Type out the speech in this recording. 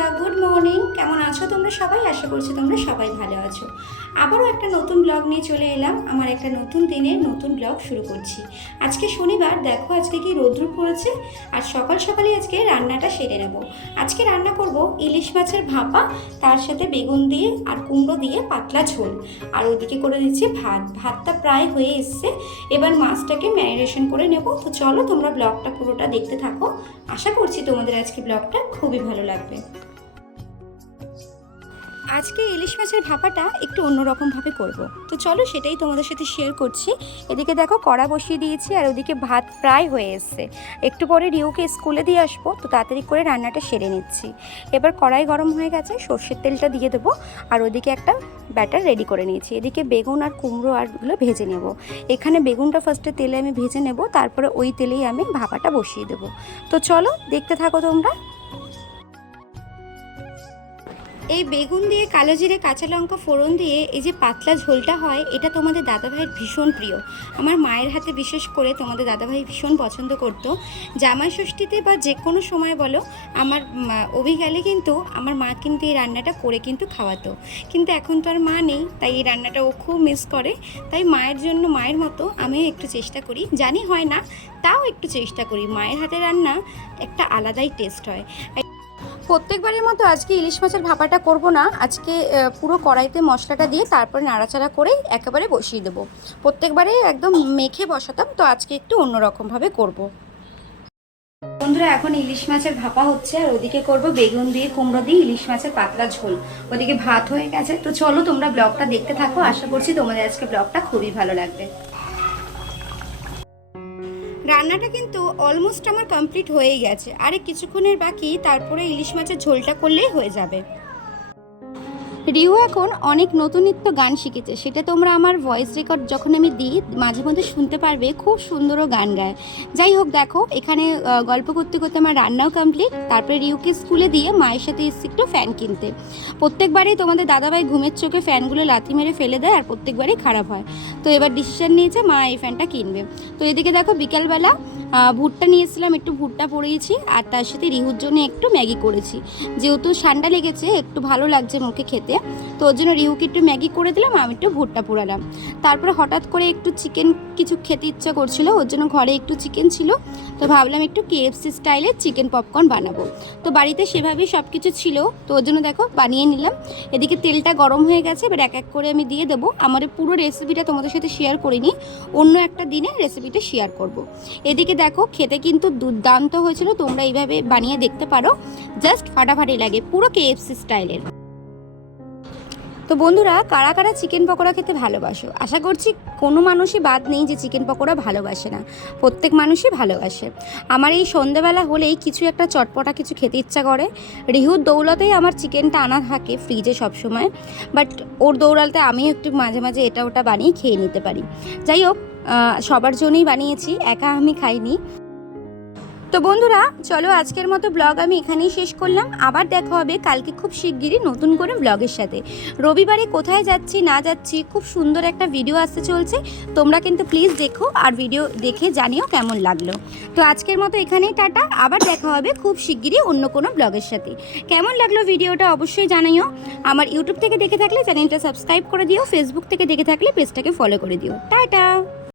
বন্ধুরা, good morning. কেমন আছো তোমরা সবাই? আশা করছি তোমরা সবাই ভালো আছো। আবারও একটা নতুন ব্লগ নিয়ে চলে এলাম। আমার একটা নতুন দিনের নতুন ব্লগ শুরু করছি। আজকে শনিবার, দেখো আজকে কি রোদ্র পড়েছে। আর সকাল সকালই আজকে রান্নাটা সেরে নেব। আজকে রান্না করব ইলিশ মাছের ভাপা, তার সাথে বেগুন দিয়ে আর কুমড়ো দিয়ে পাতলা ঝোল। আর ওদিকে করে দিচ্ছি ভাতটা প্রায় হয়ে এসছে। এবার মাছটাকে ম্যারিনেশন করে নেব। তো চলো তোমরা ব্লগটা পুরোটা দেখতে থাকো। আশা করছি তোমাদের আজকে ব্লগটা খুবই ভালো লাগবে। আজকে ইলিশ মাছের ভাপাটা একটু অন্যরকমভাবে করব। তো চলো সেটাই তোমাদের সাথে শেয়ার করছি। এদিকে দেখো কড়া বসিয়ে দিয়েছি আর ওদিকে ভাত প্রায় হয়ে এসছে। একটু পরে রিউকে স্কুলে দিয়ে আসবো, তো তাড়াতাড়ি করে রান্নাটা সেরে নিচ্ছি। এবার কড়াই গরম হয়ে গেছে, সর্ষের তেলটা দিয়ে দেবো। আর ওদিকে একটা ব্যাটার রেডি করে নিয়েছি। এদিকে বেগুন আর কুমড়ো আরগুলো ভেজে নেব। এখানে বেগুনটা ফার্স্টে তেলে আমি ভেজে নেব, তারপরে ওই তেলেই আমি ভাপাটা বসিয়ে দেবো। তো চলো দেখতে থাকো তোমরা। এই বেগুন দিয়ে কালো জিরে কাঁচা লঙ্কা ফোড়ন দিয়ে এই যে পাতলা ঝোলটা হয়, এটা তোমাদের দাদাভাইয়ের ভীষণ প্রিয়। আমার মায়ের হাতে বিশেষ করে তোমাদের দাদাভাই ভীষণ পছন্দ করতো। জামাই ষষ্ঠীতে বা যে কোনো সময় বলো, আমার গেলে কিন্তু আমার মা কিন্তু এই রান্নাটা করে কিন্তু খাওয়াতো। কিন্তু এখন তো আর মা নেই, তাই এই রান্নাটা ও খুব মিস করে। তাই মায়ের জন্য, মায়ের মতো আমিও একটু চেষ্টা করি। জানি হয় না, তাও একটু চেষ্টা করি। মায়ের হাতে রান্না একটা আলাদাই টেস্ট হয়। প্রত্যেকবারের মতো আজকে ইলিশ মাছের ভাপাটা করব না। আজকে পুরো কড়াইতে মশলাটা দিয়ে তারপরে নাড়াচাড়া করে একেবারে বসিয়ে দেবো। প্রত্যেকবারে একদম মেখে বসাতাম, তো আজকে একটু অন্যরকমভাবে করব। বন্ধুরা, এখন ইলিশ মাছের ভাপা হচ্ছে আর ওদিকে করব বেগুন দিয়ে কুমড়ো দিয়ে ইলিশ মাছের পাতলা ঝোল। ওদিকে ভাত হয়ে গেছে। তো চলো তোমরা ব্লগটা দেখতে থাকো। আশা করছি তোমাদের আজকে ব্লগটা খুবই ভালো লাগবে। রান্নাটা কিন্তু অলমোস্ট আমার কমপ্লিট হয়েই গেছে। আরে কিছুক্ষণের বাকি, তারপরে ইলিশ মাছের ঝোলটা করলেই হয়ে যাবে। রিউ এখন অনেক নতুন নিত্য গান শিখেছে। সেটা তোমরা আমার ভয়েস রেকর্ড যখন আমি দিই মাঝে মধ্যে শুনতে পারবে। খুব সুন্দরও গান গায়। যাই হোক, দেখো এখানে গল্প করতে করতে আমার রান্নাও কমপ্লিট। তারপরে রিউকে স্কুলে দিয়ে মায়ের সাথে এসেছি একটু ফ্যান কিনতে। প্রত্যেকবারই তোমাদের দাদাভাই ঘুমের চোখে ফ্যানগুলো লাথি মেরে ফেলে দেয় আর প্রত্যেকবারই খারাপ হয়। তো এবার ডিসিশন নিয়েছে মা এই ফ্যানটা কিনবে। তো এদিকে দেখো বিকালবেলা ভুট্টা নিয়েছিলাম, একটু ভুট্টা পড়িয়েছি আর তার সাথে রিহুর জন্য একটু ম্যাগি করেছি। যেহেতু ঠান্ডা লেগেছে, একটু ভালো লাগছে মুখে খেতে, তো ওর জন্য রিহুকে একটু ম্যাগি করে দিলাম, আমি একটু ভুট্টা পোড়ালাম। তারপরে হঠাৎ করে একটু চিকেন কিছু খেতে ইচ্ছা করছিল, ওর জন্য ঘরে একটু চিকেন ছিল। তো ভাবলাম একটু KFC স্টাইলের চিকেন পপকর্ন বানাবো। তো বাড়িতে সেভাবেই সব কিছু ছিল, তো ওর জন্য দেখো বানিয়ে নিলাম। এদিকে তেলটা গরম হয়ে গেছে, এবার এক এক করে আমি দিয়ে দেবো। আমার পুরো রেসিপিটা তোমাদের সাথে শেয়ার করিনি, অন্য একটা দিনে রেসিপিটা শেয়ার করব। এদিকে দেখো খেতে কিন্তু দুর্দান্ত হয়েছিল। তোমরা এইভাবে বানিয়ে দেখতে পারো, জাস্ট ফাটাফাটি লাগে, পুরো KFC স্টাইলের। তো বন্ধুরা, কারা কারা চিকেন পকোড়া খেতে ভালোবাসো? আশা করছি কোনো মানুষই বাদ নেই যে চিকেন পকোড়া ভালোবাসে না। প্রত্যেক মানুষই ভালোবাসে। আমার এই সন্ধ্যেবেলা হলেই কিছু একটা চটপটা কিছু খেতে ইচ্ছা করে। রিহুর দৌলতেই আমার চিকেনটা আনা থাকে ফ্রিজে সবসময়, বাট ওর দৌড়ালতে আমিও একটু মাঝে মাঝে এটা ওটা বানিয়ে খেয়ে নিতে পারি। যাই হোক, সবার জন্যই বানিয়েছি, একা আমি খাইনি। তো বন্ধুরা চলো, আজকের মতো ব্লগ আমি এখানেই শেষ করলাম। আবার দেখা হবে কালকে খুব শিগগিরই নতুন করে ব্লগের সাথে। রবিবারে কোথায় যাচ্ছি না যাচ্ছি খুব সুন্দর একটা ভিডিও আসতে চলছে, তোমরা কিন্তু প্লিজ দেখো আর ভিডিও দেখে জানিও কেমন লাগলো। তো আজকের মতো এখানেই টাটা, আবার দেখা হবে খুব শিগগিরই অন্য কোনো ব্লগের সাথে। কেমন লাগলো ভিডিওটা অবশ্যই জানাইও। আমার ইউটিউব থেকে দেখে থাকলে চ্যানেলটা সাবস্ক্রাইব করে দিও, ফেসবুক থেকে দেখে থাকলে পেজটাকে ফলো করে দিও। টাটা।